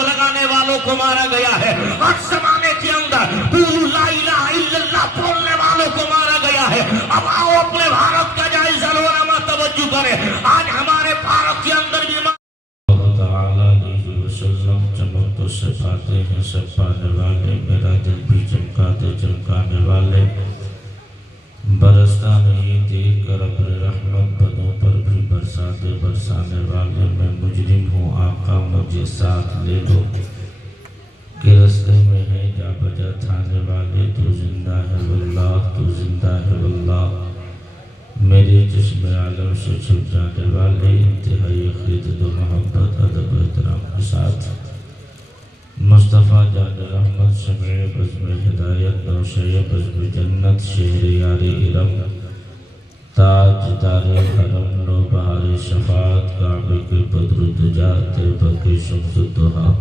لگانے والوں کو مارا گیا ہے، ہر زمانے کے اندر قولوا لا الہ الا اللہ بولنے والوں کو مارا گیا ہے۔ اب آؤ اپنے بھارت کا جائزہ لو، علماء توجہ کریں، آج ہمارے بھارت کے اندر بھی اللہ تعالیٰ علیہ وسلم چمک تو سے پاتے ہیں سب پانے والے، میرا دل بھی چمکا دے چمکانے والے، برستا نہیں دیکھ کر ابر رحمت بدوں پر بھی برسا دے برسانے والے، میں مجرم ہوں آقا مجھے ساتھ لے لو، کہ رستے میں ہے جا بجا تھانے والے، تو زندہ ہے واللہ تو زندہ ہے واللہ، میرے چشم عالم سے چھپ جانے والے، انتہائی خدمت و محبت ادب و احترام کے ساتھ مصطفیٰ جان رحمت شمع بزم ہدایت نوشہ بزم جنت شہر یار ارم تاج دار حرم نو بہار شفاعت کعبے کے بدر الدجا طیبہ کے شمس الضحیٰ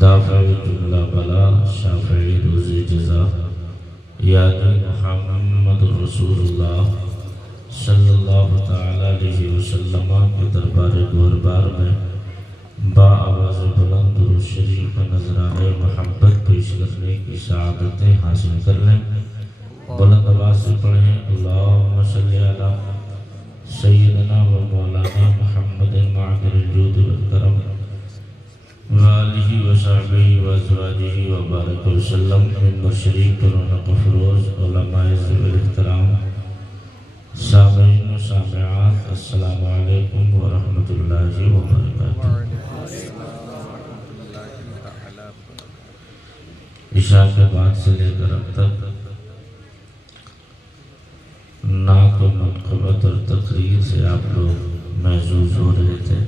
دافع جملہ بلا شافع روز جزا یعنی محمد رسول اللہ صلی اللہ تعالیٰ علیہ وسلم کے دربار گہربار میں با آواز بلند درود شریف نذرانے محبت پیش کرنے کی سعادتیں حاصل کر لیں۔ بلند آواز سے پڑھیں اللہم صلی علی سیدنا و مولانا محمد معدر الجود والکرم وآلہ وصحبہ وازواجہ وبارک وسلم، ممبر شریف پر رونق افروز علماء ذوی الاحترام، سامعین و سامعات، السلام علیکم ورحمۃ اللہ وبرکاتہ۔ عشاء کے بعد سے لے کر اب تک نعت و منقبت اور تقریر سے آپ لوگ محظوظ ہو رہے تھے۔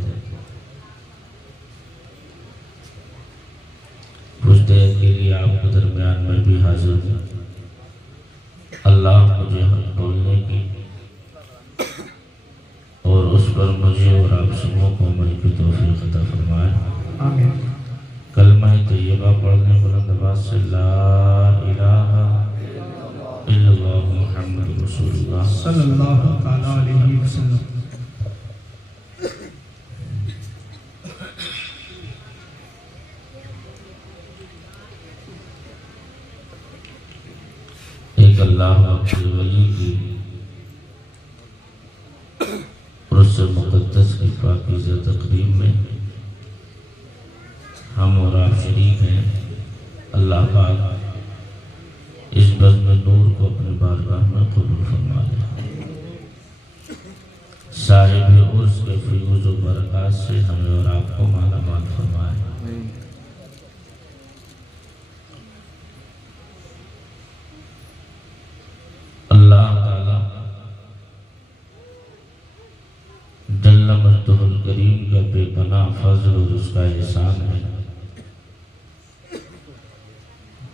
کچھ دیر کے لیے آپ کے درمیان میں بھی حاضر ہوں۔ اللہ مجھے حق بولنے کی اور اس پر مجھے اور آپ سبوں کو عمل کی توفیق عطا فرمائے، آمین۔ کلمہ طیبہ پڑھنے بلند آواز سے لا الہ الا اللہ محمد رسول اللہ صلی اللہ تعالیٰ علیہ وسلم۔ ایک اللہ کے ولی کی عرس مقدس کی پاکیزہ تقریب میں ہم اور آپ شریک ہیں۔ اللہ پاک اس بزم نور کو اپنی بارگاہ میں قبول فرما لے، صاحب عرس کے فیوز و برکات سے ہمیں اور آپ کو مالا مال فرمائے۔ اللہ تعالیٰ جل مجدہ الکریم کا بے پناہ فضل اور اس کا احسان ہے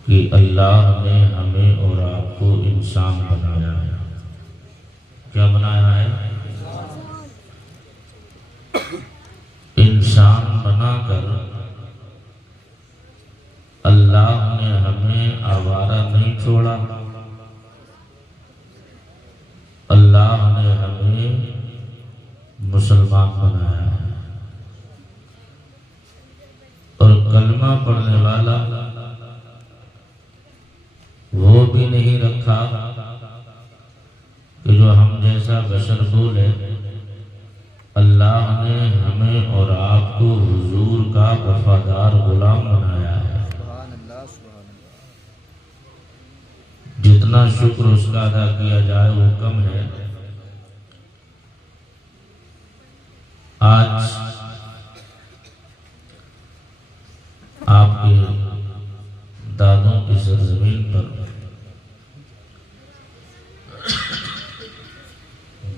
کہ اللہ نے ہمیں اور آپ کو انسان بنایا ہے۔ کیا بنایا ہے؟ انسان بنا کر اللہ نے ہمیں آوارہ نہیں چھوڑا، اللہ نے ہمیں مسلمان بنایا ہے، اور کلمہ پڑھنے والا وہ بھی نہیں رکھا کہ جو ہم جیسا بشر بولے۔ اللہ نے ہمیں اور آپ کو حضور کا وفادار غلام بنایا ہے۔ جتنا شکر اس کا ادا کیا جائے وہ کم ہے۔ آج آپ کے دادوں کی سرزمین پر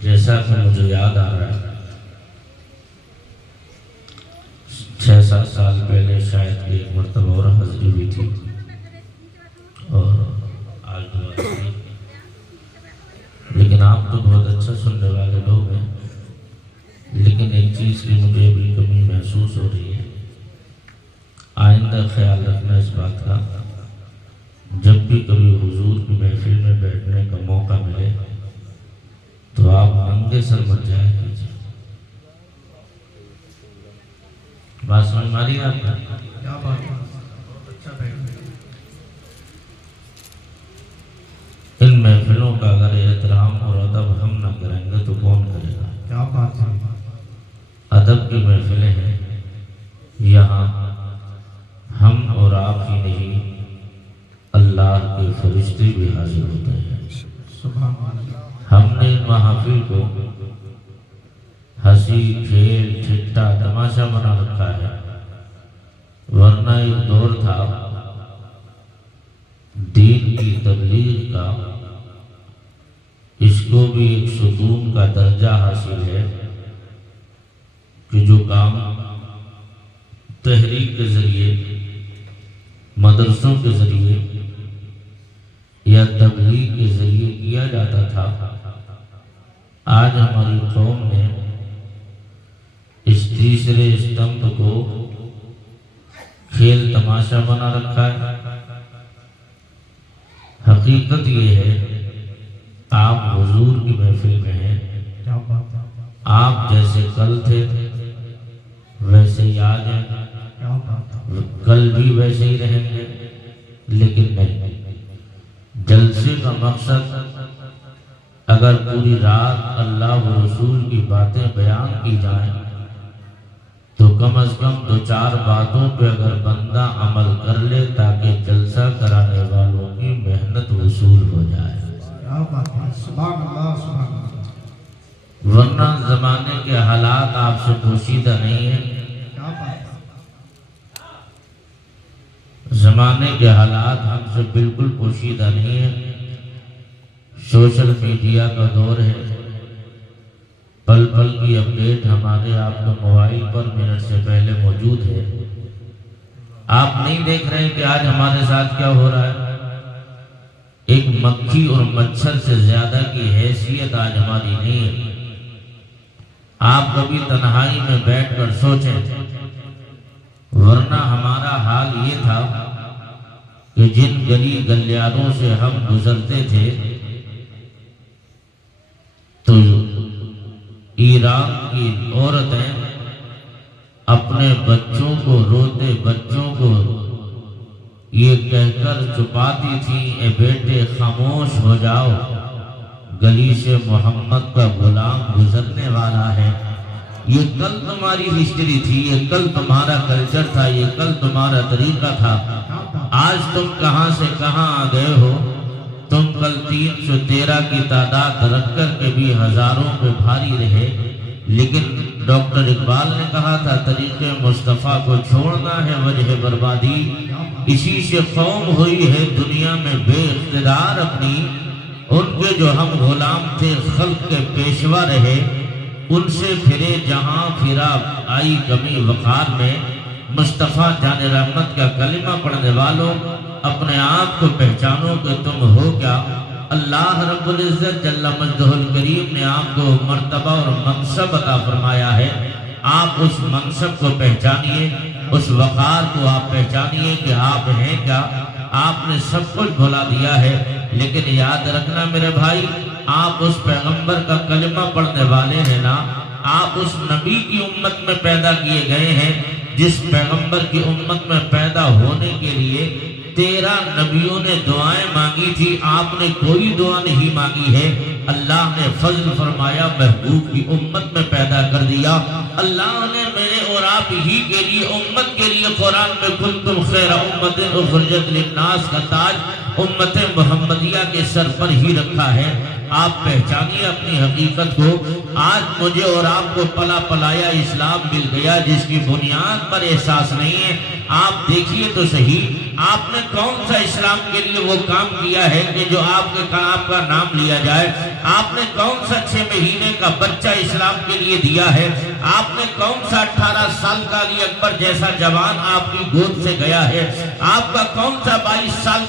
جیسا کہ مجھے یاد آ رہا ہے 6-7 سال پہلے شاید کہ ایک مرتبہ اور حاضری ہوئی تھی، اور آج دعا تھی، لیکن آپ تو بہت اچھا سننے والے لوگ ہیں، لیکن ایک چیز کی مجھے بھی کمی محسوس ہو رہی ہے۔ آئندہ خیال رکھنا اس بات کا، جب بھی کبھی حضور کی محفل میں بیٹھنے کا موقع ملے تو آپ ننگے سر مت جایا کیجیے۔ بات سمجھ سمجھ ماری آپ نے؟ کیا بات ہے، بہت اچھا بیٹھا ہے۔ ان محفلوں کا اگر احترام اور ادب ہم نہ کریں گے تو کون کرے گا؟ کیا بات ہے، ادب کی محفلیں ہیں، یہاں ہم اور آپ ہی نہیں اللہ کے فرشتے بھی حاضر ہوتے ہیں۔ سبحان اللہ۔ ہم نے ان محافل کو ہنسی کھیل ٹھٹا تماشا بنا رکھا ہے، ورنہ ایک دور تھا دین کی تبلیغ کا، اس کو بھی ایک ستون کا درجہ حاصل ہے کہ جو کام تحریک کے ذریعے، مدرسوں کے ذریعے یا تبلیغ کے ذریعے کیا جاتا تھا، آج ہماری قوم نے اس تیسرے استمبھ کو کھیل تماشا بنا رکھا ہے۔ حقیقت یہ ہے آپ حضور کی محفل میں ہیں، کیا بات ہے، آپ جیسے کل تھے ویسے ہی آج ہیں، کیا بات ہے، کل بھی ویسے ہی رہیں گے، لیکن نہیں، جلسے کا مقصد اگر پوری رات اللہ و رسول کی باتیں بیان کی جائیں تو کم از کم 2-4 باتوں پہ اگر بندہ عمل کر لے تاکہ جلسہ کرانے والوں کی محنت وصول ہو جائے، کیا بات ہے، سبحان اللہ سبحان اللہ، ورنہ زمانے کے حالات آپ سے پوشیدہ نہیں ہیں۔ کیا بات ہے، زمانے کے حالات ہم سے بالکل پوشیدہ نہیں ہیں۔ سوشل میڈیا کا دور ہے، پل پل کی اپڈیٹ ہمارے آپ کے موبائل پر منٹ سے پہلے موجود ہے۔ آپ نہیں دیکھ رہے ہیں کہ آج ہمارے ساتھ کیا ہو رہا ہے؟ ایک مکھی اور مچھر سے زیادہ کی حیثیت آج ہماری نہیں ہے۔ آپ کبھی تنہائی میں بیٹھ کر سوچیں، ورنہ ہمارا حال یہ تھا کہ جن گلی گلیاروں سے ہم گزرتے تھے تو ایران کی عورتیں اپنے بچوں کو، روتے بچوں کو یہ کہہ کر چھپاتی تھیں، اے بیٹے خاموش ہو جاؤ، گلی سے محمد کا غلام گزرنے والا ہے۔ یہ کل تمہاری ہسٹری تھی، یہ کل تمہارا کلچر تھا، یہ کل تمہارا طریقہ تھا۔ آج تم کہاں سے کہاں آ گئے ہو؟ تم کل 313 کی تعداد رکھ کر کے بھی ہزاروں پہ بھاری رہے، لیکن ڈاکٹر اقبال نے کہا تھا طریقے مصطفیٰ کو چھوڑنا ہے وجہ بربادی، اسی سے قوم ہوئی ہے دنیا میں بے اقتدار اپنی، ان کے جو ہم غلام تھے خلق کے پیشوا رہے، ان سے پھرے جہاں پھرا آئی کمی وقار میں۔ مصطفیٰ جان رحمت کا کلمہ پڑھنے والوں، اپنے آپ کو پہچانو کہ تم ہو کیا۔ اللہ رب العزت جل مجدہ الکریم نے آپ کو مرتبہ اور منصب عطا فرمایا ہے، آپ اس منصب کو پہچانیے، اس وقار کو آپ پہچانیے کہ آپ ہیں کیا۔ آپ نے سب کچھ بھلا دیا ہے، لیکن یاد رکھنا میرے بھائی، آپ اس پیغمبر کا کلمہ پڑھنے والے ہیں نا، آپ اس نبی کی امت میں پیدا کیے گئے ہیں جس پیغمبر کی امت میں پیدا ہونے کے لیے 13 نبیوں نے دعائیں مانگی تھی، آپ نے کوئی دعا نہیں مانگی ہے۔ اللہ نے فضل فرمایا، محبوب کی امت میں پیدا کر دیا۔ اللہ نے میرے اور آپ ہی کے لیے، امت کے لیے قرآن میں کنتم خیر امت اخرجت للناس کا تاج امت محمدیہ کے سر پر ہی رکھا ہے۔ آپ پہچانیے اپنی حقیقت کو۔ آج مجھے اور آپ کو پلا پلایا اسلام مل گیا جس کی بنیاد پر احساس نہیں ہے۔ آپ دیکھیے تو صحیح، آپ نے کون سا اسلام کے لیے وہ کام کیا ہے کہ جو آپ کا نام لیا جائے؟ آپ نے کون سا 6 مہینے کا بچہ اسلام کے لیے دیا ہے؟ آپ نے کون سا 18 سال کا علی اکبر جیسا جوان آپ کی گود سے گیا ہے؟ آپ کا کون سا 22 سال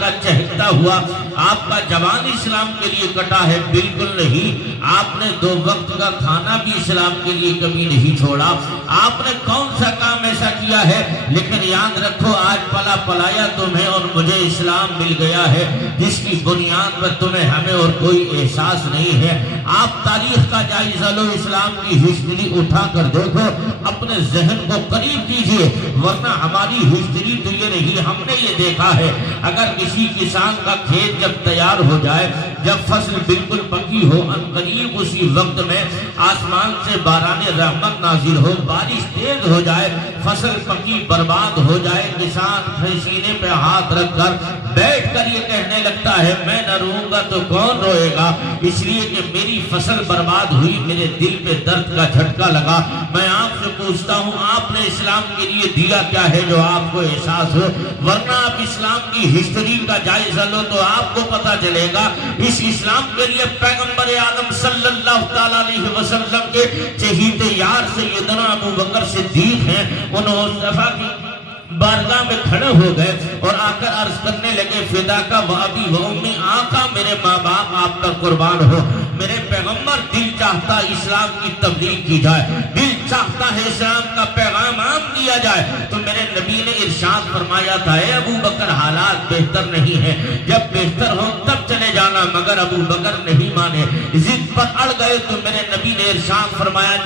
کا چہکتا ہوا آپ کا جوان اسلام کے لیے کٹا ہے؟ بالکل نہیں۔ آپ نے 2 وقت کا کھانا بھی اسلام کے لیے کبھی نہیں چھوڑا۔ آپ نے کون سا کام ایسا کیا ہے؟ لیکن یاد رکھو، آج پلا پلایا تمہیں اور مجھے اسلام مل گیا ہے جس کی بنیاد پر تمہیں ہمیں اور کوئی احساس نہیں ہے۔ آپ تاریخ کا جائزہ لو، اسلام کی ہسٹری اٹھا کر دیکھو، اپنے ذہن کو قریب کیجئے، ورنہ ہماری ہسٹری تو یہ نہیں۔ ہم نے یہ دیکھا ہے، اگر کسی کسان کا کھیت جب تیار ہو جائے، جب فصل بالکل پکی ہو، عنقریب اسی وقت میں آسمان سے باران رحمت نازل ہو، بارش تیز ہو جائے، فصل پکی برباد ہو جائے، کسان سینے پہ ہاتھ رکھ کر بیٹھ کر یہ کہنے لگتا ہے میں نہ روؤں گا تو کون روئے گا، اس لیے کہ میری فصل برباد ہوئی، میرے دل پہ درد کا جھٹکا لگا۔ میں آپ سے پوچھتا ہوں، آپ نے اسلام کے لیے دیا کیا ہے جو آپ کو احساس ہو؟ ورنہ آپ اسلام کی ہسٹری کا جائزہ لو تو آپ کو پتا چلے گا، اس اسلام کے لیے پیغمبر اعظم صلی اللہ تعالیٰ علیہ وسلم کے چہیتے یار سیدنا ابو بکر صدیق ہیں۔ انہوں مصطفیٰ کی بارگاہ میں کھڑے ہو گئے اور آ کر عرض کرنے لگے فدا کا و ابی و امی، آقا میرے ماں باپ آپ کا قربان ہو، میرے پیغمبر دل چاہتا اسلام کی تبلیغ کی جائے، دل چاہتا ہے اسلام کا پیغام عام کیا جائے۔ تو میرے نبی نے ارشاد فرمایا تھا اے ابو بکر حالات بہتر نہیں ہیں، جب بہتر ہو تب چلے جانا، مگر ابو بکر نہیں مانے، ضد پر اڑ گئے۔ تو میرے نبی نے ارشاد فرمایا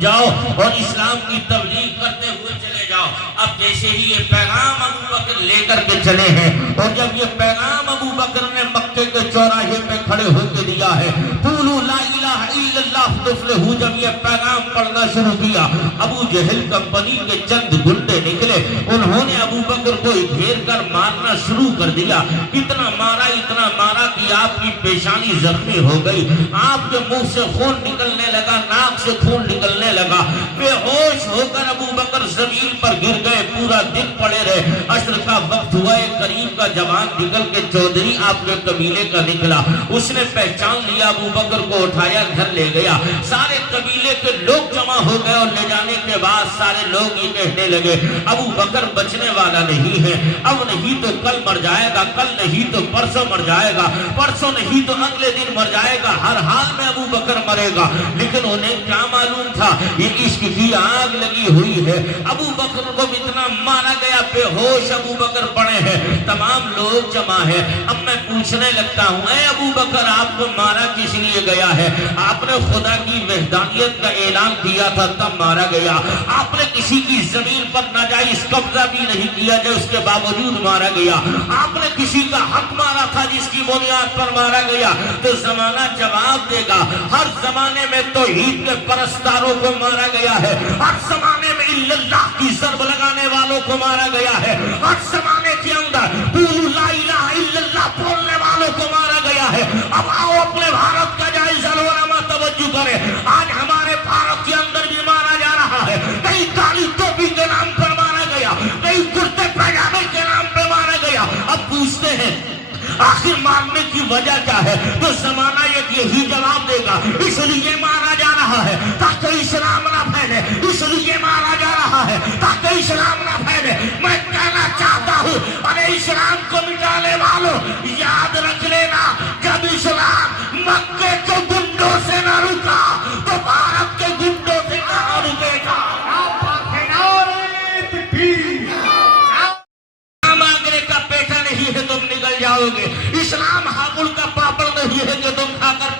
جاؤ اور اسلام کی تبلیغ کرتے ہوئے چلے جاؤ۔ اب جیسے ہی یہ پیغام ابو بکر لے کر کے چلے ہیں، اور جب یہ پیغام ابو بکر نے مکے کے چوراہے پہ کھڑے ہو کے دیا ہے، قولوا لا الہ الا اللہ تفلحوا، جب یہ پیغام پڑھنا شروع کیا، ابو جہل کمپنی کے چند گنڈے نکلے، انہوں نے ابو بکر کو گھیر کر مارنا شروع کر دیا۔ اتنا مارا کہ آپ کی پیشانی زخمی ہو گئی، آپ کے منہ سے خون نکلنے لگا، ناک سے خون نکلنے لگا، بے ہوش ہو کر ابو بکر زمین پر گر گئے، پورا دن پڑے رہے۔ عصر کا وقت ہوا، ایک قریب کا جوان نکل کے چودھری آپ کے قبیلے کا نکلا، اس نے پہچان لیا، ابو بکر کو اٹھایا گھر لے گیا۔ سارے قبیلے کے لوگ جمع ہو گئے اور لے جانے کے بعد سارے لوگ یہ کہنے لگے ابو بکر بچنے والا نہیں ہے، اب نہیں تو کل مر جائے گا، کل نہیں تو پرسوں مر جائے گا، پرسوں نہیں تو اگلے دن مر جائے گا، ہر حال میں ابو بکر مرے گا۔ لیکن انہیں کیا معلوم تھا یہ عشق کی آگ لگی ہوئی ہے۔ ابو بکر کو اتنا مارا گیا، بے ہوش ابو بکر پڑے ہیں، تمام لوگ جمع ہیں۔ اب میں پوچھنے لگتا ہوں اے ابو بکر آپ کو مارا کس لیے گیا ہے؟ آپ نے خدا کی وحدانیت کا اعلان کیا تھا تب مارا گیا، آپ نے کسی کی زمین پر ناجائز قبضہ بھی نہیں کیا جو اس کے باوجود مارا گیا، آپ نے کسی کا حق مارا تھا جس کی بنیاد پر مارا گیا۔ تو زمانہ جواب دے گا، ہر زمانے میں توحید کے پرستاروں کو مارا گیا ہے، ہر زمانے میں اللہ کی ضرب لگانے والوں کو مارا گیا ہے، ہر زمانے کے اندر قولوا لا الہ الا اللہ بولنے والوں کو مارا گیا ہے۔ اب آؤ اپنے بھارت کا جائزہ لو، علماء توجہ کریں، آج ہمارے بھارت کے اندر بھی مارا جا رہا ہے، کئی کالی ٹوپی کے نام پر مارا گیا، کئی کرتے پاجامے کے نام پہ مارا گیا۔ اب پوچھتے ہیں آخر مارنے کی وجہ کیا ہے؟ تو زمانہ یہی جواب دے گا، اس لیے مارا جا رہا ہے تاکہ اسلام نہ پھیلے، اس لیے مارا جا رہا ہے تاکہ اسلام نہ پھیلے۔ میں کہنا چاہتا ہوں ارے اسلام کو مٹانے والوں یاد رکھ لینا، جب اسلام مکے کے گنڈوں سے نہ رکا تو بھارت کے گنڈوں سے کہاں رکے گا؟ تم نکل جاؤ گے، اسلام ہاپڑ کا پاپڑ نہیں ہے کہ تم کھا کر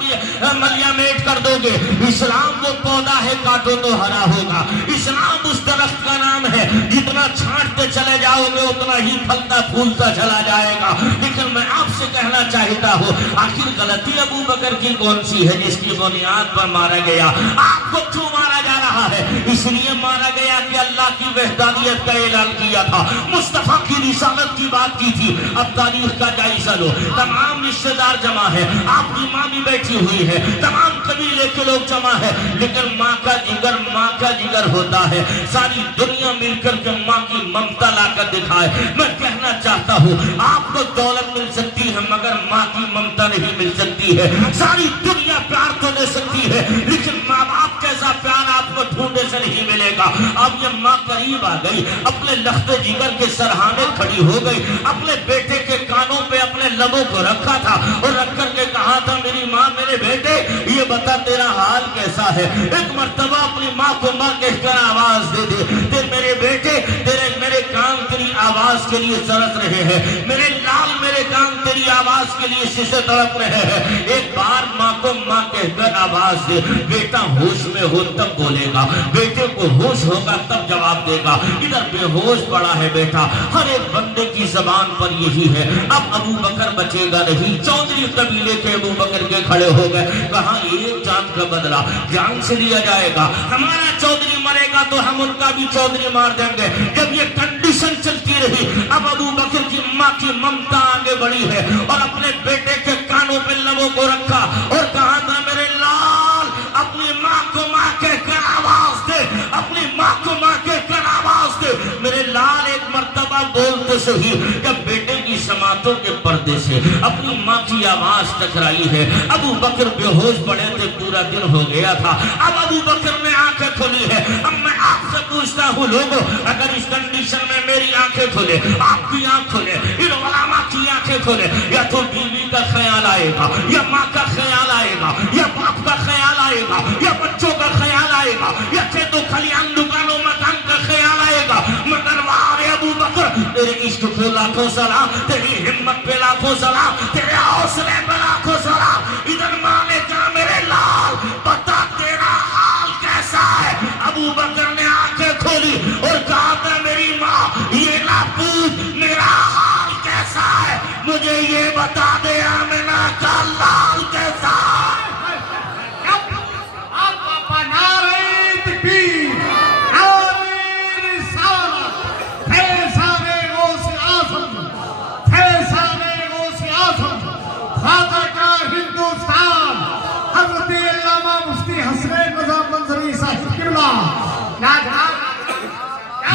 ملیا میٹ کر دو گے۔ اسلام وہ پودا ہے کاٹو تو ہرا ہوگا، اسلام اس درخت کا نام ہے جتنا چھانٹتے چلے جاؤ گے اتنا ہی پھلتا پھولتا چلا جائے گا۔ لیکن میں آپ سے کہنا چاہتا ہوں آخر غلطی ابو بکر کی کون سی ہے جس کی بنیاد پر مارا گیا؟ آپ کو کیوں مارا جا رہا ہے؟ اس لیے مارا گیا کہ اللہ کی وحدانیت کا اعلان کیا تھا، مصطفیٰ کی رسالت کی بات کی تھی۔ اب تاریخ کا جائزہ لو، تمام رشتہ دار جمع ہے، آپ کی ماں بھی بیٹھی ہوئی ہے، تمام قبیلے کے لوگ جمع ہے، لیکن ماں کا جگر ہوتا ہے۔ ساری دنیا مل کر کے ماں کی ممتا لا کر دکھائے۔ میں کہنا چاہتا ہوں آپ کو دولت مل سکتی ہے مگر ماں کی ممتا نہیں مل سکتی ہے۔ ساری دنیا پیار تو دے سکتی ہے لیکن ماں باپ جیسا پیار آپ کو ڈھونڈے سے نہیں ملے گا۔ اب یہ ماں قریب آ گئی، اپنے لخت جگر کے سرہانے کھڑی ہو گئی، اپنے بیٹے کے کانوں پہ اپنے لبوں کو کو رکھا تھا اور رکھ کر کے کہا تھا میری ماں میرے بیٹے یہ بتا تیرا حال کیسا ہے. ایک مرتبہ اپنی ماں کو ماں کہہ کر آواز دے دے. میرے بیٹے میرے کان تیری آواز کے لیے تڑپ رہے ہیں, میرے لال میرے کان تیری آواز کے لیے شیشے تڑپ رہے ہیں. ایک بار ماں کو ماں کہہ کر آواز دے. بیٹا ہوش میں ہو تب بولے گا, بیٹے کو ہوش ہوگا تب جواب دے گا. ادھر بے ہوش پڑا ہے بیٹا. ہر ایک بندے کی زبان پر یہی ہے. اب ابو بکر بچے گا نہیں. چودھری قبیلے کے ابو بکر کے کھڑے ہو گئے. کہاں ایک جان کا بدلہ جان سے لیا جائے گا. ہمارا چودھری مرے گا تو ہم ان کا بھی چودھری مار دیں گے. جب یہ کنڈیشن چلتی رہی اب ابو بکر کی ماں کی ممتا آگے بڑھی ہے اور اپنے بیٹے کے کانوں پہ لبوں کو رکھا اور کہا تھا میرے لال اپنی ماں کو ماں کہہ کر آواز دے, اپنی ماں کو ماں کہہ کر آواز دے. میرے لال ایک مرتبہ بول تو صحیح. جب بیٹے کی سماعتوں کے پردے سے اپنی ماں کی آواز ٹکرائی ہے. ابو بکر بے ہوش پڑے تھے, پورا دن ہو گیا تھا. اب ابو بکر نے آنکھیں کھولی ہے. اب میں آپ سے پوچھتا ہوں لوگوں, اگر اس کنڈیشن میں میری آنکھیں کھولے, آپ کی آنکھ کھولے, ان علماء کی آنکھیں کھولے, یا تو بیوی کا خیال آئے گا, یا ماں کا خیال آئے گا, یا باپ کا خیال آئے گا, یا بچوں کا خیال آئے گا, یا کھیتوں کھلیان دکانوں مکان کا خیال آئے گا. مگر وہاں ابو بکر تیرے عشق پہ لاکھوں سلام, تیری ہمت پہ لاکھوں سلام, تیرے حوصلے پہ لاکھوں سلام. ادھر ماں نے کہا میرے لال بتا تیرا حال کیسا ہے. ابو بکر نے آنکھیں کھولی اور کہا تھا میری ماں یہ نہ پوچھ میرا حال کیسا ہے, مجھے یہ بتا دے آمنہ کا لال کیسا ہے.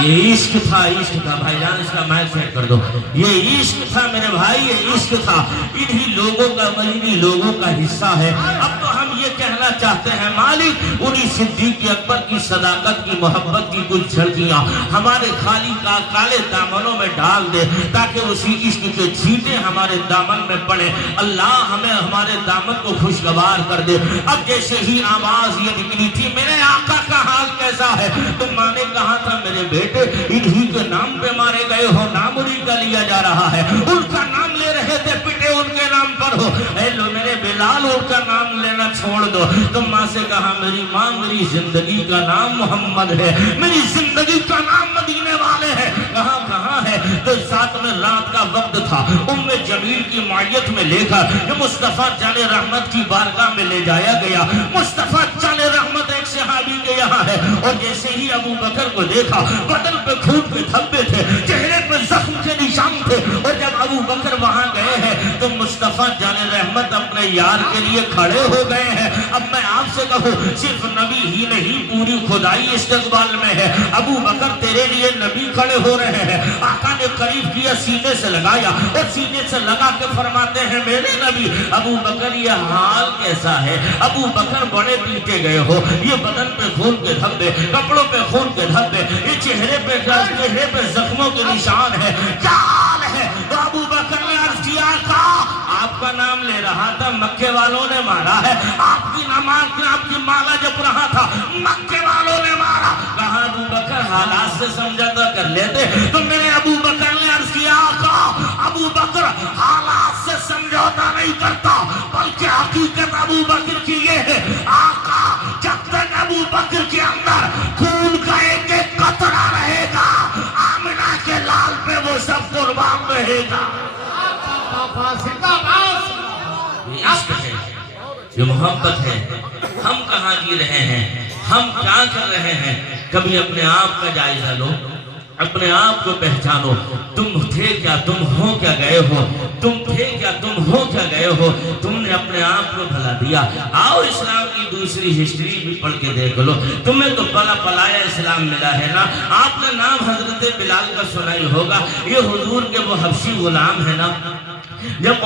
یہ عشق تھا, عشق تھا بھائی جان, اس کا مائک سیٹ کر دو. یہ عشق تھا میرے بھائی, یہ عشق تھا. انہی لوگوں کا مجنی لوگوں کا حصہ ہے. اب تو ہم یہ کہنا چاہتے ہیں مالک انہی صدیق اکبر کی صداقت کی محبت کی کچھ جھلکیاں ہمارے خالی کا کالے دامنوں میں ڈال دے تاکہ اسی عشق کے چھینٹے ہمارے دامن میں پڑے. اللہ ہمیں ہمارے دامن کو خوشگوار کر دے. اب جیسے ہی آواز یہ نکلی تھی میرے آقا کا حال کیسا ہے, تو ماں نے کہا تھا میرے بیٹے انہی کے نام پہ مارے گئے ہو, نام انہی کا لیا جا رہا ہے. ان کا نام لے رہے تھے, پٹے ان کے نام پر ہو. اے لو میرے بلال ان کا نام لینا چھوڑ دو. تو ماں سے کہا میری ماں میری زندگی کا نام محمد ہے, میری زندگی کا نام مدینے والے ہے. کہاں کہاں ہے؟ تو ساتھ میں رات کا وقت تھا. ام جمیل کی معیت میں لے کر مصطفیٰ جان رحمت کی بارگاہ میں لے جایا گیا. مصطفیٰ جان رحمت ایک صحابی کے یہاں ہے اور جیسے ہی ابو بکر کو دیکھا بدن پہ خون کے دھبے تھے, چہرے پہ زخم کے نشان تھے. اور جب ابو بکر وہاں گئے ہیں تو مصطفیٰ جان رحمت اپنے یار کے لیے کھڑے ہو گئے ہیں. اب میں آپ سے کہوں صرف نبی ہی نہیں پوری خدائی استقبال میں ہے. ابو بکر تیرے لیے نبی کھڑے ہو رہے ہیں. آقا نے قریب کیا, سینے سے لگایا اور سینے سے لگا کے فرماتے ہیں میرے نبی. ابو بکر یہ حال کیسا ہے؟ ابو بکر بڑے پیٹے گئے ہو, یہ بدن پہ خون کے دھبے, کپڑوں پہ خون کے دھبے, یہ چہرے پہ زخموں کے نشان ہے, کیا حال ہے؟ تو ابو بکر نے عرض کیا آپ کا نام لے رہا تھا, مکے والوں نے مارا ہے. آپ کی نماز آپ کی مالا جب رہا تھا, مکے والوں نے مارا. کہا ابو بکر حالات سے سمجھوتا کر لیتے. تو میرے ابو بکر نے عرض کیا آقا ابو بکر حالات سے سمجھوتا نہیں کرتا, بلکہ حقیقت ابو بکر کی یہ ہے آقا جب تک ابو بکر کے اندر خون کا ایک ایک قطرہ رہے گا آمنہ کے لال پہ وہ سب قربان رہے گا. یہ عشق ہے, یہ محبت ہے. ہم کہاں جی رہے ہیں, ہم کیا کر رہے ہیں؟ کبھی اپنے آپ کا جائزہ لو, اپنے آپ کو پہچانو. تم تھے کیا, تم ہو کیا گئے ہو, تم تھے کیا, تم ہو کیا گئے ہو. تم نے اپنے آپ کو بھلا دیا. آؤ اسلام کی دوسری ہسٹری بھی پڑھ کے دیکھ لو. تمہیں تو پلا پلایا اسلام ملا ہے نا. آپ نے نام حضرت بلال کا سنا ہی ہوگا. یہ حضور کے وہ حبشی غلام ہے نا, جب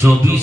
24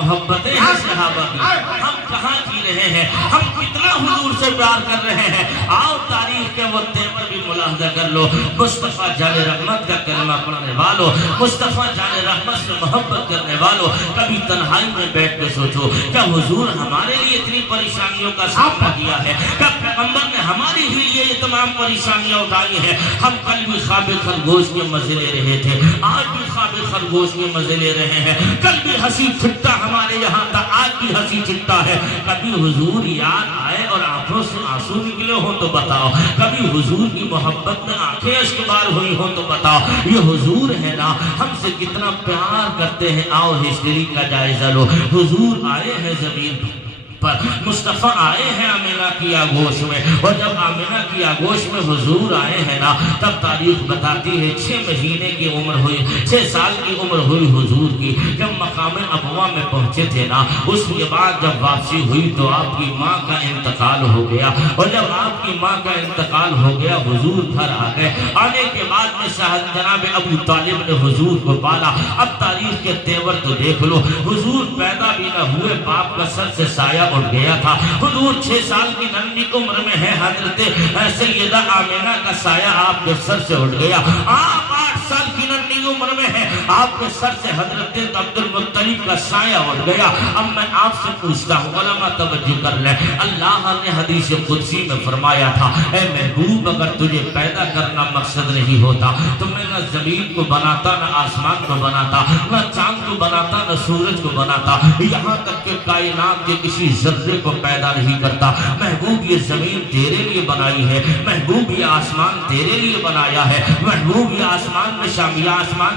محبتیں ہیں صحابہ کی، ہم کہاں جی رہے ہیں، ہم کتنا حضور سے پیار کر رہے ہیں۔ آؤ تاریخ کے وہ تیور بھی ملاحظہ کر لو۔ مصطفیٰ جان رحمت کا کلمہ پڑھنے والوں، مصطفیٰ جان رحمت سے محبت کرنے والوں، کبھی تنہائی میں بیٹھ کے سوچو کیا حضور ہمارے لیے اتنی پریشانیوں کا سامنا کیا ہے، کیا پیغمبر نے ہماری لیے یہ تمام پریشانیاں اٹھائی ہیں۔ ہم کل بھی خواب خرگوش کے مزے لے رہے تھے، آج بھی خواب خرگوش کے مزے لے رہے ہیں، کل بھی ہنسی ٹھٹا ہمارے یہاں تھا، آج بھی ہنسی ٹھٹا ہے۔ کبھی حضور یاد آئے اور آنکھوں سے آنسو نکلے ہوں تو بتاؤ، کبھی حضور کی محبت میں آنکھیں اشکبار ہوئی ہوں تو بتاؤ۔ یہ حضور ہے نا، ہم سے کتنا پیار کرتے ہیں۔ آؤ ہسٹری کا جائزہ لو، حضور آئے ہیں زمین پر، مصطفیٰ آئے ہیں آمینہ کی آغوش میں، اور جب آمینہ کی آغوش میں حضور آئے ہیں نا، تب تاریخ بتاتی ہے 6 مہینے کی عمر ہوئی، 6 سال کی عمر ہوئی حضور کی۔ جب مقام ابوا میں پہنچے تھے نا، اس کے بعد جب واپسی ہوئی تو آپ کی ماں کا انتقال ہو گیا، اور جب آپ کی ماں کا انتقال ہو گیا حضور گھر آ گئے۔ آنے کے بعد میں جناب ابو طالب نے حضور کو پالا۔ اب تاریخ کے تیور تو دیکھ لو، حضور پیدا بھی نہ ہوئے، باپ کا سر سے سایہ اٹھ گیا تھا۔ حضور 6 سال کی ننھی عمر میں ہے، حضرت سیدہ آمینہ کا سایہ آپ کے سر سے اٹھ گیا۔ آپ 8 سال کی ننھی عمر میں ہے، آپ کے سر سے حضرت عبد المطلب کا سایہ اٹھ گیا۔ اب میں آپ سے پوچھتا ہوں، علماء توجہ کر لیں، اللہ نے حدیث قدسی میں فرمایا تھا، اے محبوب اگر تجھے پیدا کرنا مقصد نہیں ہوتا تو میں نہ زمین کو بناتا، نہ آسمان کو بناتا، نہ چاند کو بناتا، نہ سورج کو بناتا، یہاں تک کہ کائنات کے کسی ذرے کو پیدا نہیں کرتا۔ محبوب یہ زمین تیرے لیے بنائی ہے، محبوب یہ آسمان تیرے لیے بنایا ہے، محبوب یہ آسمان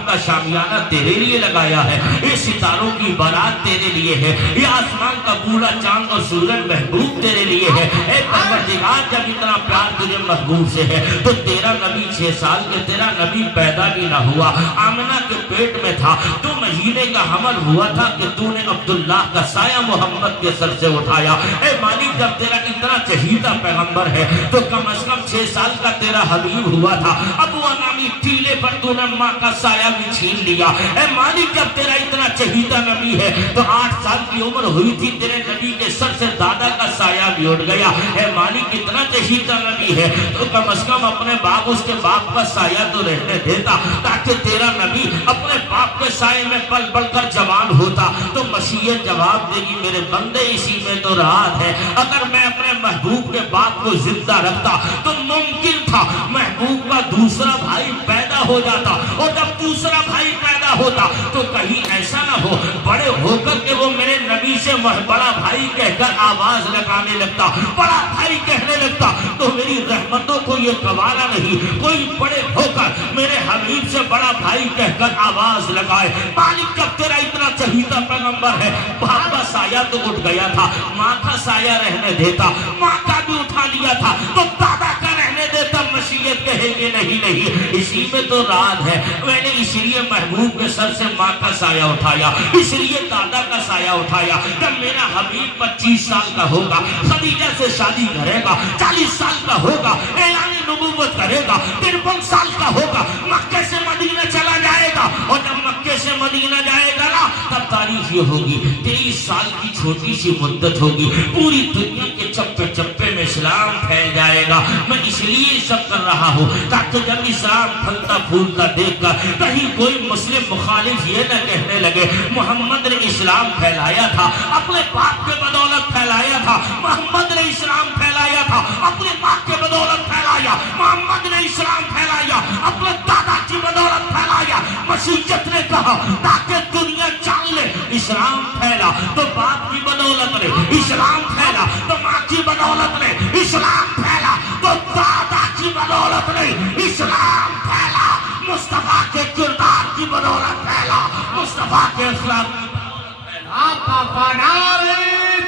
کا شامیانہ تیرے لیے لگایا ہے، یہ ستاروں کی بارات تیرے لیے ہے، یہ آسمان کا پورا چاند اور سورج محبوب تیرے لیے ہے۔ اے پروردگار، جب اتنا پیار تجھے محبوب سے ہے تو تیرا نبی 6 سال کے، تیرا نبی پیدا بھی نہ ہوا، آمنہ کے پیٹ میں تھا، 2 مہینے کا حمل ہوا تھا کہ تو نے عبداللہ کا سایہ محمد کے سر سے اٹھایا۔ اے مالک، جب تیرا اتنا چہیتا پیغمبر ہے تو کم از کم 6 سال کا تیرا حبیب ہوا تھا، ابو نامی ٹیلے پر تو نے ماں کا سایہ بھی چھین لیا۔ اے مالک، جب تیرا اتنا چہیتا نبی ہے تو 8 سال کی عمر ہوئی تھی، تیرے نبی کے سر سے دادا کا سایہ بھی اٹھ گیا۔ اے مالک، اتنا چہیتا نبی ہے تو کم از کم اپنے باپ، اس کے باپ کا سایہ تو رہنے دیتا، تاکہ تیرا نبی اپنے باپ کے سائے میں پل پل کر جوان ہوتا۔ تو مشیت جواب دے گی، میرے بندے اسی میں تو راحت ہے۔ اگر میں اپنے محبوب کے باپ کو زندہ رکھتا تو ممکن تھا محبوب کا دوسرا بھائی پیدا ہو جاتا، اور جب دوسرا بھائی پیدا ہوتا تو کہیں ایسا نہ ہو بڑے ہو کر کے وہ میرے نبی سے بڑا بھائی کہہ کر آواز لگانے لگتا، بڑا بھائی کہنے لگتا، تو میری رحمتوں کو یہ گوارا نہیں کوئی بڑے ہو کر میرے حبیب سے بڑا بھائی کہہ کر آواز لگائے۔ مالک، جب تیرا اتنا چہیتا پیغمبر ہے، باپ کا سایہ تو اٹھ گیا تھا، ماں کا سایہ رہنے دیتا، ماں کا بھی اٹھا لیا تھا تو دادا کا رہنے دیتا، مشیت کہے گے نہیں، اسی میں تو راز ہے، میں نے اس لیے محبوب کے سر سے ماں کا سایہ اٹھایا، اس لیے دادا کا سایہ اٹھایا۔ جب میرا حبیب 25 سال کا ہوگا، خدیجہ سے شادی کرے گا، 40 سال کا ہوگا، اعلان نبوت کرے گا، 53 سال کا ہوگا، مکے سے مدینہ چلا جائے گا، اور جب مکے سے مدینہ جائے گا نا تب تاریخ یہ ہوگی 23 سال کی چھوٹی سی مدت ہوگی، پوری دنیا کے چپے چپے میں اسلام پھیل جائے گا۔ میں اس لیے سب کر رہا ہوں تاکہ جب اسلام پھلتا پھولتا دیکھ کر کہیں کوئی مسلم مخالف یہ نہ کہنے لگے محمد نے اسلام پھیلایا تھا، اپنے باپ کے بدولت پھیلایا تھا، محمد نے اسلام پھیلایا تھا، اپنے باپ کے بدولت پھیلایا، محمد نے اسلام پھیلایا، اپنے دادا کی بدولت پھیلایا۔ مسیحیت نے کہا تاکہ دنیا جان لے اسلام پھیلا تو باپ کی بدولت نے، اسلام پھیلا تو ماں کی بدولت نے، اسلام پھیلا تو دادا کی بدولت نے، اسلام پھیلا مصطفیٰ کے کردار کی بدولت پھیلا، مصطفیٰ کے اخلاق کی بدولت پھیلا۔ آقا نعرہ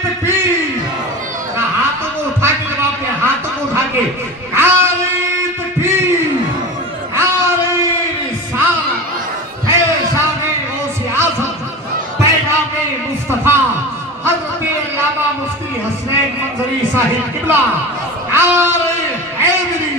تکبیر، ہاتھوں کو اٹھا کے جواب دیں، ہاتھوں کو اٹھا کے نعرہ تکبیر، نعرہ رسالت، فیضان غوث اعظم، پیغام مصطفیٰ، حضرت علامہ مفتی حسنین منظری صاحب قبلہ، نعرہ حیدری۔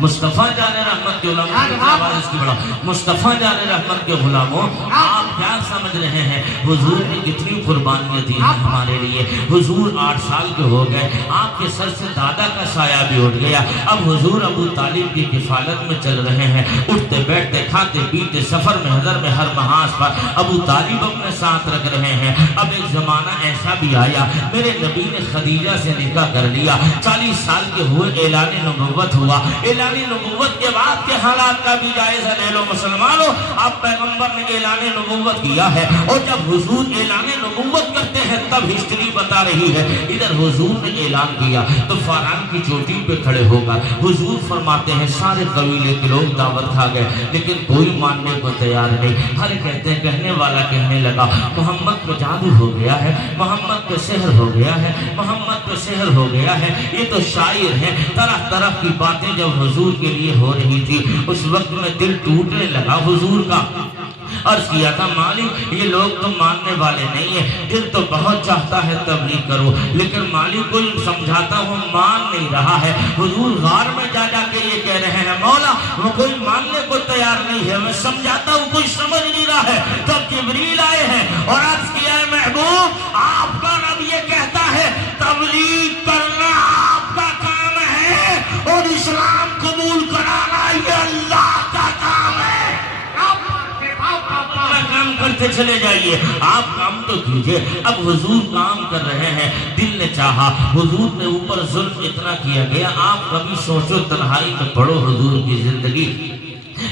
مصطفیٰ جان رحمت کے غلاموں، اس کی بڑا مصطفیٰ جان رحمت کے غلاموں، آپ کیا سمجھ رہے ہیں حضور نے کتنی قربانیاں دی ہیں ہمارے لیے۔ حضور 8 سال کے ہو گئے، آپ کے سر سے دادا کا سایہ بھی اٹھ گیا۔ اب حضور ابو طالب کی کفالت میں چل رہے ہیں، اٹھتے بیٹھتے کھاتے پیتے سفر میں حضر میں ہر محاذ پر ابو طالب اپنے ساتھ رکھ رہے ہیں۔ اب ایک زمانہ ایسا بھی آیا، میرے نبی نے خدیجہ سے نکاح کر لیا، 40 سال کے ہوئے، اعلان نبوت ہوا۔ اعلان نبوت کے بعد کے حالات کا بھی جائزہ لے لو مسلمانوں، اب پیغمبر نے اعلان نبوت کیا ہے، اور جب حضور اعلان نبوت کرتے ہیں تب ہسٹری بتا رہی ہے ادھر حضور نے اعلان کیا تو فاران کی چوٹی پہ کھڑے ہوگا۔ حضور فرماتے ہیں سارے قبیلے کے لوگ دعوت کھا گئے، لیکن کوئی ماننے کو تیار نہیں۔ ہر کہتے ہیں، کہنے والا کہنے لگا محمد پہ جادو ہو گیا ہے، محمد پہ سحر ہو گیا ہے، محمد پہ سحر ہو گیا ہے، یہ تو شاعر ہیں۔ طرح طرح کی باتیں جب حضور کے لیے ہو رہی تھی، اس وقت میں دل ٹوٹنے لگا حضور کا۔ عرض کیا تھا مالک یہ لوگ تو ماننے والے نہیں ہیں، دل تو بہت چاہتا ہے تبلیغ کرو، لیکن مالک کو سمجھاتا ہوں مان نہیں رہا ہے۔ حضور غار میں جا جا کے یہ کہہ رہے ہیں مولا وہ کوئی ماننے کو تیار نہیں ہے، میں سمجھاتا ہوں کوئی سمجھ نہیں رہا ہے۔ تب جبریل آئے ہیں اور عرض کیا ہے محبوب آپ کا رب یہ کہتا ہے تبلیغ کرنا آپ کا کام ہے اور اسلام قبول کرانا یہ اللہ کا کام ہے۔ کام کرتے چلے جائیے، آپ کام تو کیجئے۔ اب حضور کام کر رہے ہیں، دل نے چاہا، حضور نے اوپر ظلم اتنا کیا گیا۔ آپ کبھی سوچو تنہائی میں پڑھو حضور کی زندگی۔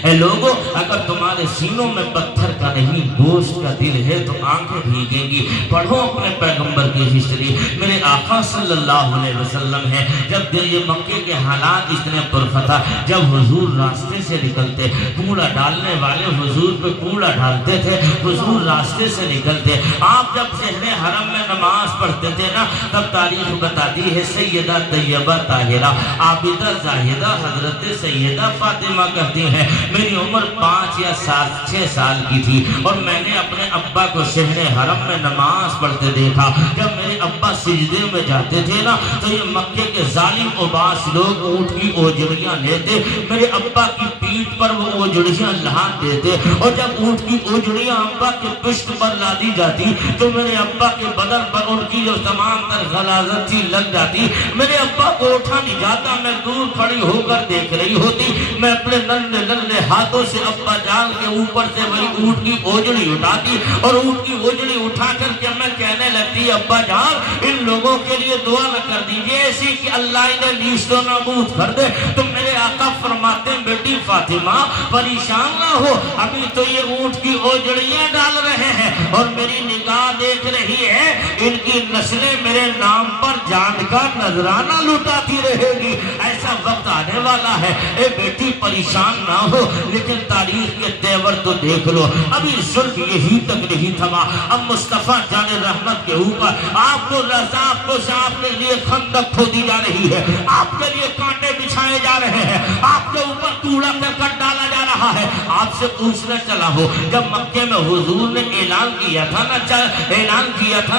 اے لوگوں اگر تمہارے سینوں میں پتھر کا نہیں گوشت کا دل ہے تو آنکھیں بھیگیں گی۔ پڑھو اپنے پیغمبر کی ہسٹری، میرے آقا صلی اللہ علیہ وسلم ہے۔ جب یہ مکے کے حالات اتنے پرفتح، جب حضور راستے سے نکلتے، کوڑا ڈالنے والے حضور پہ کوڑا ڈالتے تھے، حضور راستے سے نکلتے۔ آپ جب شہر حرم میں نماز پڑھتے تھے نا، تب تاریخ بتاتی ہے سیدہ طیبہ طاہرہ عابدہ زاہدہ حضرت سیدہ فاطمہ کہتی ہیں میری عمر 5 یا 6 سال کی تھی اور میں نے اپنے ابا کو شہر حرم میں نماز پڑھتے دیکھا۔ جب میرے ابا سجدے میں جاتے تھے نا تو یہ مکے کے ظالم عباس لوگ اونٹ کی اوجڑیاں لیتے، میرے ابا کی پیٹھ پر وہ اوجڑیاں لہان دیتے، اور جب اونٹ کی اوجڑیاں ابا کے پشت پر لادی جاتی تو میرے ابا کے بدن پر ان کی جو تمام تر غلاظت تھی لگ جاتی۔ میرے ابا کو اٹھا نہیں جاتا، میں دور کھڑی ہو کر دیکھ رہی ہوتی، میں اپنے ننھے ننھے ہاتھوں سے ابا جان کے اوپر سے وہی اونٹ کی اوجڑی اٹھاتی اور اونٹ کی اوجڑی اٹھا کر کے میں کہنے لگتی ابا جان ان لوگوں کے لیے دعا نہ کر دیجئے ایسی کہ اللہ انہیں نیست و نابود کر دے۔ تو میرے آقا فرماتے ہیں بیٹی فاطمہ پریشان نہ ہو، ابھی تو یہ اونٹ کی اوجڑیاں ڈال رہے ہیں اور میری نگاہ دیکھ رہی ہے، ان کی نسلیں میرے نام پر جان کا نذرانہ لٹاتی رہے گی، ایسا وقت آنے والا ہے۔ اے بیٹی پریشان نہ ہو، لیکن تاریخ کے تیور تو دیکھ لو، ابھی ظلم یہی تک نہیں تھما۔ اب مصطفیٰ جان رحمت کے اوپر آپ کو رزاق کو آپ کے لیے خندق کھودی جا رہی ہے، آپ کے لیے کانٹے بچھائے جا رہے ہیں، آپ کے اوپر کوڑا کرکٹ ڈالا جا رہا ہے۔ آپ سے پوچھنا چلا ہو جب مکے میں حضور نے اعلان کیا تھا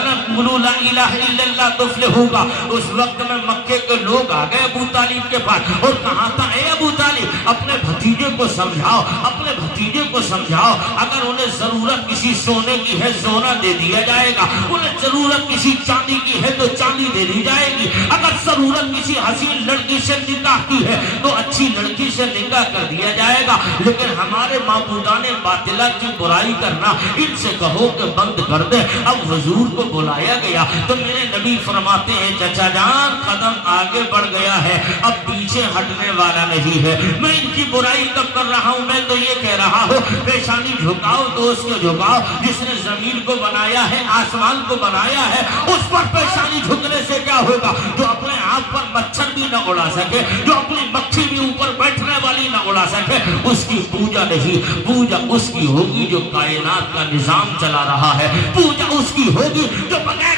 نا قولوا لا الہ الا اللہ تفلحوا ہوگا، اس وقت میں مکے کے لوگ آ گئے ابو طالب کے پاس اور کہا تھا اے ابو طالب اپنے بھتیجے کو سمجھاؤ، اپنے بھتیجے کو سمجھاؤ، اگر انہیں ضرورت کسی سونے کی ہے سونا دے دیا جائے گا، انہیں ضرورت کسی چاندی کی ہے تو چاندی دے دی جائے گی، اگر ضرورت کسی حسین لڑکی سے نکاح کی ہے تو اچھی لڑکی سے نکاح کر دیا جائے گا، لیکن ہمارے معبودان باطلہ کی برائی کرنا ان سے کہو کہ بند کر دے۔ اب حضور کو بلایا گیا تو میرے نبی فرماتے ہیں چچا جان قدم آگے بڑھ گیا ہے، اب پیچھے ہٹنے والا نہیں ہے، میں ان کی برائی کب کر رہا ہوں، میں تو یہ کہہ رہا ہوں پیشانی جھکاؤ تو اس کو جھکاؤ جس نے زمین کو بنایا ہے آسمان کو بنایا ہے، اس پر پیشانی جھکنے سے کیا ہوگا؟ جو اپنے آپ پر مچھر بھی نہ اڑا سکے، جو اپنی مکھی بھی اوپر بیٹھنے والی نہ اڑا سکے، اس کی پوجا نہیں، پوجا اس کی ہوگی جو کائنات کا نظام چلا رہا ہے، پوجا اس کی ہوگی جو بغیر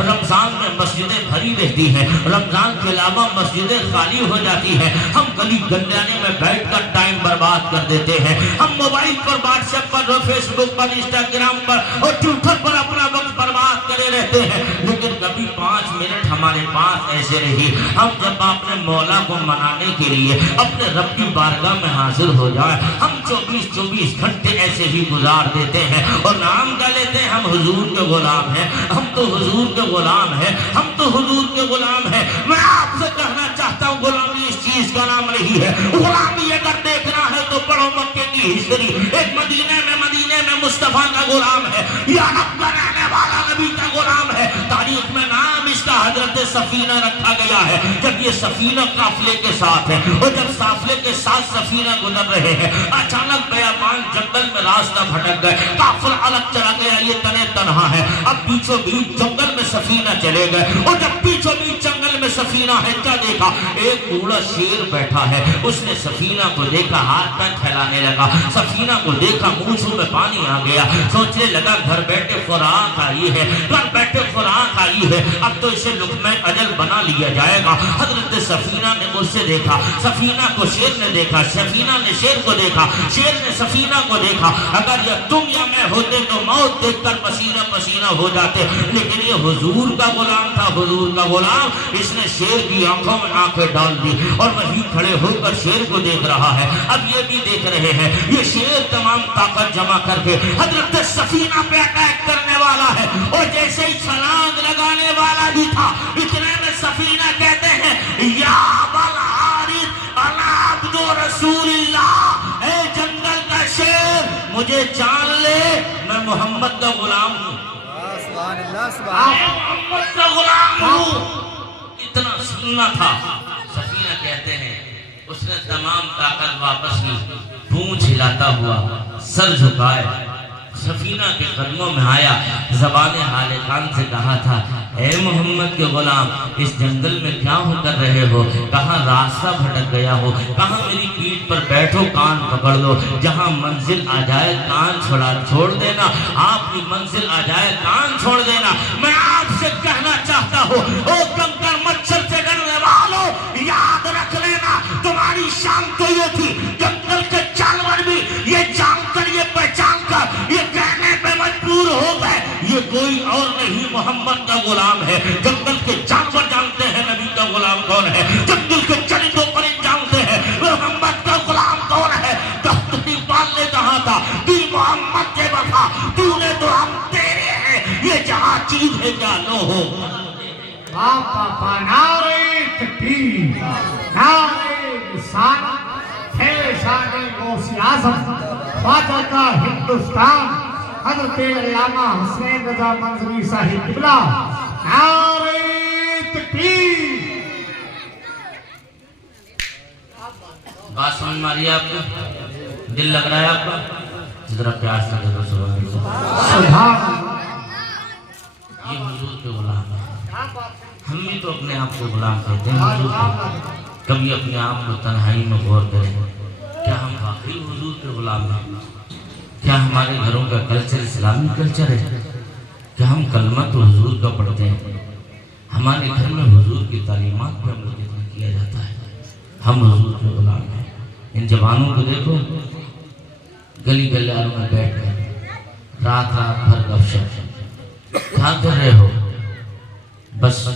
رمضان میں مسجدیں بھری رہتی ہیں، رمضان کے علاوہ مسجدیں خالی ہو جاتی ہیں، ہم گلی گنجانے میں بیٹھ کر ٹائم برباد کر دیتے ہیں، ہم موبائل پر، واٹس ایپ پر، فیس بک پر، انسٹاگرام پر اور ٹویٹر پر اپنا وقت برباد کرے رہتے ہیں، لیکن کبھی 5 منٹ ہمارے پاس ایسے رہی ہم جب اپنے مولا کو منانے کے لیے اپنے رب کی بارگاہ میں حاضر ہو جائے، ہم 24 گھنٹے ایسے ہی گزار دیتے ہیں اور نام کا لیتے ہیں ہم حضور کے غلام ہیں، ہم تو حضور کے غلام ہیں، ہم تو حضور کے غلام ہیں۔ میں آپ سے کہنا چاہتا ہوں غلامی اس چیز کا نام نہیں ہے، غلامی اگر دیکھنا ہے تو پڑھو مکے کی ہسٹری، ایک مدینے میں مصطفیٰ کا غلام ہے، یا رب بنانے والا نبی کا غلام ہے، تاریخ میں نام اس کا حضرت سفینہ رکھا گیا ہے۔ جب یہ سفینہ قافلے کے ساتھ ہے اور جب قافلے کے ساتھ سفینہ گزر رہے ہیں، اچانک بیابان جنگل میں راستہ بھٹک گئے، قافلہ الگ چلا گیا، یہ تنے تنہا ہے، اب بیچوں بیچ جنگل میں سفینہ چلے گئے اور جب بیچوں بیچ جنگل میں سفینہ ہے کیا دیکھا؟ ایک بوڑھا شیر بیٹھا ہے، اس نے سفینہ کو دیکھا، ہاتھ پیر پھیلانے لگا، سفینہ کو دیکھا، منہ میں پانی آ گیا، سوچنے لگا گھر بیٹھے خوراک آئی ہے، گھر بیٹھے خوراک آئی ہے، اب تو اسے لقمہ اجل بنا لیا جائے گا۔ حضرت سفینہ نے مجھ سے دیکھا، سفینہ کو شیر نے دیکھا، سفینہ نے شیر کو دیکھا، شیر نے سفینہ کو دیکھا، اگر یہ تم یا میں ہوتے تو موت دیکھ کر پسینہ پسینہ ہو جاتے، لیکن یہ حضور کا غلام تھا، حضور کا غلام، اس نے شیر کی آنکھوں میں آنکھیں ڈال دی اور وہیں کھڑے ہو کر شیر کو دیکھ رہا ہے۔ اب یہ بھی دیکھ رہے ہیں، یہ شیر تمام طاقت جمع کر کے حضرت سفینہ پہ اٹیک کرنے والا ہے اور جیسے ہی چھلانگ لگانے والا بھی تھا، اتنے میں سفینہ کہتے ہیں یا بالحارث انا عبد رسول اللہ، اے جنگل کا شیر مجھے جان لے، میں محمد کا غلام ہوں، میں محمد کا غلام ہوں۔ اتنا سننا تھا۔ سفینہ کہتے ہیں اس نے تمام طاقت واپس لی، پونچھ ہلاتا ہوا سر جھکائے سفینہ کے قدموں میں آیا، زبان حال خان سے کہا تھا اے محمد کے غلام اس جنگل میں کیا ہو کر رہے ہو؟ کہاں راستہ بھٹک گیا ہو؟ کہاں میری پیٹھ پر بیٹھو، کان پکڑ لو، جہاں منزل آ جائے کان چھوڑ دینا، آپ کی منزل آ جائے کان چھوڑ دینا۔ میں آپ سے کہنا چاہتا ہوں او کنکر مچھر سے ڈرنے والوں، یاد رکھ لینا تمہاری شان تو یہ تھی، جنگل کے جانور بھی یہ جان کر، یہ پہچان کر یہ کہنے پہ مجبور ہو گئے یہ کوئی اور نہیں محمد کا غلام ہے۔ جنگل کے جانور جانتے ہیں نبی کا غلام کون ہے، جنگل کے چرندوں پرند جانتے ہیں محمد کا غلام کون ہے۔ تخت اقبال نے کہا تھا کہ محمد کے وفا تو نے تو ہم تیرے ہیں، یہ جہاں چیز ہے کیا لو ہو۔ باپا نعرے تکبیر، نعرے رسالت، فیضان غوث اعظم، خواجہ کا ہندوستان، حضرت علامہ حسین رضا منظری صاحب قبلہ، نعرے تکبیر۔ بات سمجھ ماری آپ کو؟ دل لگ رہا ہے آپ کا؟ ذرا پیار سے کہو سبحان اللہ۔ یہ حضور کے غلام ہے، ہم بھی تو اپنے آپ کو غلام کہتے ہیں حضور کو۔ کبھی اپنے آپ کو تنہائی میں غور کریں، کیا ہم واقعی حضور کے غلام ہیں؟ کیا ہمارے گھروں کا کلچر اسلامی کلچر ہے؟ کیا ہم کلمہ تو حضور کا پڑھتے ہیں؟ ہمارے گھر میں حضور کی تعلیمات پر عمل کتنا کیا جاتا ہے؟ ہم حضور کے غلام ہیں۔ ان جوانوں کو دیکھو گلی گلیاروں میں بیٹھ کر رات بھر گپ شپ کیا کر رہے ہو؟ بس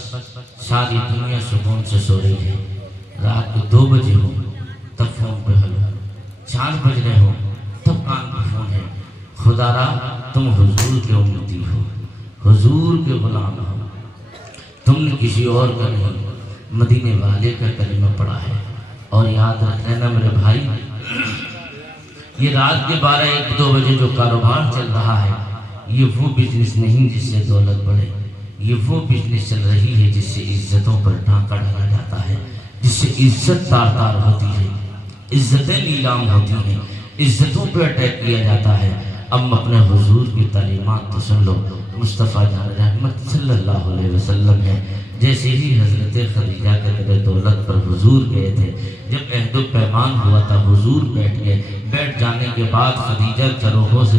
ساری دنیا سکون سے سو رہی ہے، رات کو 2 بجے ہو تب فون پہ ہلو، 4 بج رہے ہو تب کان پہ فون ہے۔ خدا را تم حضور کے امتی ہو، حضور کے غلام ہو، تم نے کسی اور کا نہیں مدینے والے کا کلمہ پڑھا ہے۔ اور یاد رکھ لینا میرے بھائی، یہ رات کے 12-1-2 بجے جو کاروبار چل رہا ہے یہ وہ بزنس نہیں جس سے دولت بڑھے، یہ وہ بزنس چل رہی ہے جس سے عزتوں پر ڈھانکا ڈالا جاتا ہے، جس سے عزت تار تار ہوتی ہے، عزتیں نیلام ہوتی ہیں، عزتوں پہ اٹیک کیا جاتا ہے۔ اب اپنے حضور کی تعلیمات تو سن لو، مصطفیٰ جان رحمت صلی اللہ علیہ وسلم ہے۔ جیسے ہی حضرت خدیجہ کے در دولت پر حضور گئے تھے، جب عہد و پیمان ہوا تھا حضور بیٹھ گئے، بیٹھ جانے کے بعد خدیجہ چروہوں سے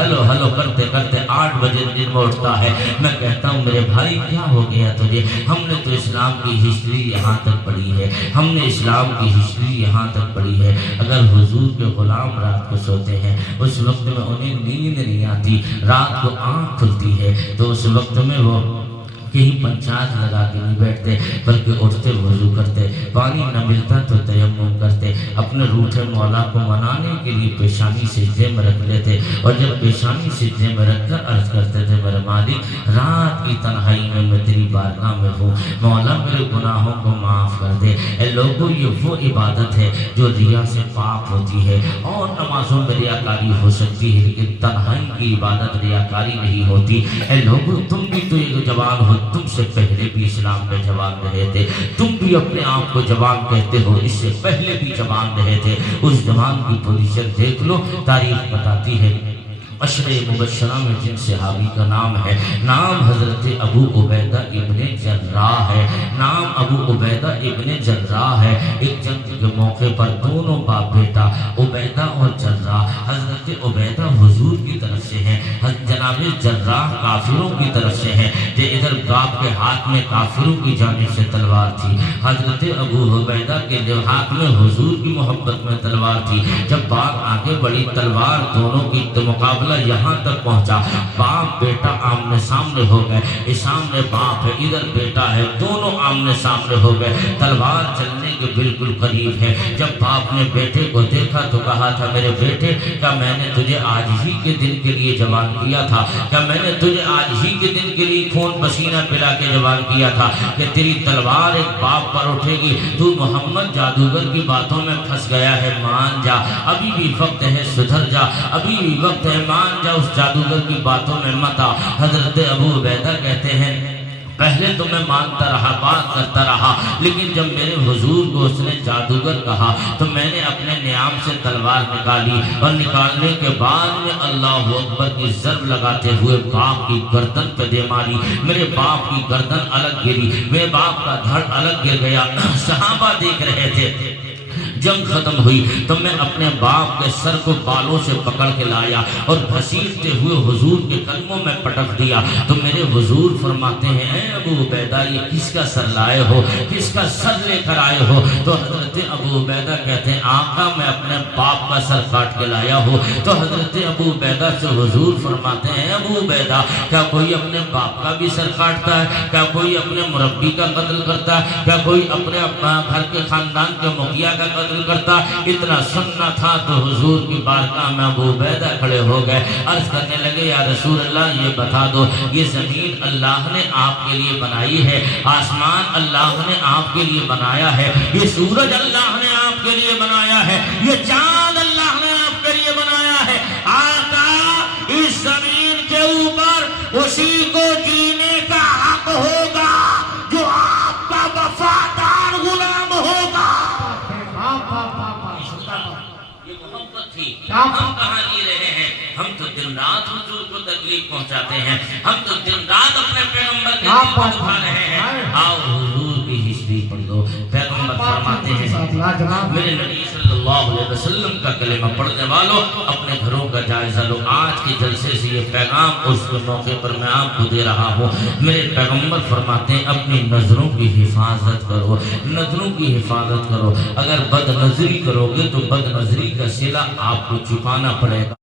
ہلو ہلو کرتے کرتے 8 بجے دن میں اٹھتا ہے. میں کہتا ہوں میرے بھائی کیا ہو گیا تجھے؟ ہم نے تو اسلام کی ہسٹری یہاں تک پڑھی ہے, ہم نے اسلام کی ہسٹری یہاں تک پڑھی ہے. اگر حضور کے غلام رات کو سوتے ہیں اس وقت میں انہیں نیند نہیں آتی, رات کو آنکھ کھلتی ہے تو اس وقت میں وہ کہیں پنچات لگا کے نہیں بیٹھتے بلکہ اٹھتے وضو کرتے, پانی نہ ملتا تو تیمم کرتے, اپنے روٹھے مولا کو منانے کے لیے پیشانی سجدے میں رکھ لیتے, اور جب پیشانی سجدے میں رکھ کر عرض کرتے تھے میرے مالک رات کی تنہائی میں تیری بارگاہ میں ہوں, مولا میرے گناہوں کو معاف کر دے. اے لوگوں یہ وہ عبادت ہے جو ریا سے پاک ہوتی ہے, اور نمازوں میں ریاکاری ہو سکتی ہے لیکن تنہائی کی عبادت ریاکاری نہیں ہوتی. اے لوگوں تم بھی تو ایک جوان ہو, تم سے پہلے بھی اسلام میں جوان رہے تھے, تم بھی اپنے آپ کو جوان کہتے ہو, اس سے پہلے بھی جوان رہے تھے. اس جوان کی پوزیشن دیکھ لو, تاریخ بتاتی ہے. عشرے مبشرہ میں جن صحابی کا نام ہے, نام حضرت ابو عبیدہ ابن جراح ہے, نام ابو عبیدہ ابن جراح ہے. ایک جنگ کے موقع پر دونوں باپ بیٹا عبیدہ اور جراح, حضرت عبیدہ حضور کی طرف سے ہیں, جناب جراح کافروں کی طرف سے ہیں. کہ ادھر باپ کے ہاتھ میں کافروں کی جانب سے تلوار تھی, حضرت ابو عبیدہ کے ہاتھ میں حضور کی محبت میں تلوار تھی. جب بات آگے بڑھی تلوار دونوں کی مقابلہ یہاں تک پہنچا, باپ بیٹا آمنے سامنے ہو گئے, اس سامنے باپ ہے ادھر بیٹا ہے, دونوں آمنے سامنے ہو گئے, تلوار چلنے کے بالکل قریب ہے. جب باپ نے بیٹے کو دیکھا تو کہا تھا میرے بیٹے کیا میں نے تجھے آج ہی کے دن کے لیے جوان کیا تھا, کیا میں نے تجھے آج ہی کے دن کے لیے خون پسینہ پلا کے جوان کیا تھا کہ تیری تلوار ایک باپ پر اٹھے گی؟ تو محمد جادوگر کی باتوں میں پھنس گیا ہے, مان جا, ابھی بھی وقت ہے, سدھر جا, ابھی بھی وقت ہے, مان جا, اس جادوگر کی باتوں میں مت آ. حضرت ابو عبیدہ کہتے ہیں پہلے تو میں مانتا رہا, بات کرتا رہا, لیکن جب میرے حضور کو اس نے جادوگر کہا تو میں نے اپنے نیام سے تلوار نکالی, اور نکالنے کے بعد میں اللہ اکبر کی ضرب لگاتے ہوئے باپ کی گردن پہ دے ماری. میرے باپ کی گردن الگ گری, میرے باپ کا دھڑ الگ گر گیا. صحابہ دیکھ رہے تھے. جنگ ختم ہوئی تو میں اپنے باپ کے سر کو بالوں سے پکڑ کے لایا اور گھسیٹتے ہوئے حضور کے قدموں میں پٹک دیا. تو میرے حضور فرماتے ہیں اے ابو عبیدہ یہ کس کا سر لائے ہو, کس کا سر لے کر آئے ہو؟ تو حضرت ابو عبیدہ کہتے ہیں آقا میں اپنے باپ کا سر کاٹ کے لایا ہوں. تو حضرت ابو عبیدہ سے حضور فرماتے ہیں ابو عبیدہ کیا کوئی اپنے باپ کا بھی سر کاٹتا ہے؟ کیا کوئی اپنے مربی کا قتل کرتا ہے؟ کیا کوئی اپنے گھر کے خاندان کے مکھیا کا قتل کرتا؟ اتنا سننا تھا تو حضور کی بارگاہ میں ابو عبیدہ کھڑے ہو گئے, عرض کرنے لگے یا رسول اللہ یہ بتا دو یہ زمین اللہ نے آپ کے لیے بنائی ہے, آسمان اللہ نے آپ کے لیے بنایا ہے, یہ سورج اللہ نے آپ کے لیے بنایا ہے, یہ چاند اللہ نے آپ کے لیے بنایا ہے. آقا اس زمین کے اوپر اسی کو جینے کا حق ہوگا جو آپ کا وفادار غلام ہوگا. یہ محبت تھی. ہم کہاں جی رہے ہیں, ہم تو دن رات حضور کو تکلیف پہنچاتے ہیں, ہم تو دن رات اپنے پیغمبر کے دل کو دکھا رہے ہیں. آؤ حضور کی ہسٹری پڑھ دو. پیغمبر فرماتے ہیں میرے نبی صلی اللہ علیہ وسلم کا کلمہ پڑھنے والوں اپنے گھروں کا جائزہ لو. آج کے جلسے سے یہ پیغام اس موقع پر میں آپ کو دے رہا ہوں. میرے پیغمبر فرماتے ہیں اپنی نظروں کی حفاظت کرو, نظروں کی حفاظت کرو. اگر بد نظری کرو گے تو بد نظری کا صلہ آپ کو چکانا پڑے گا.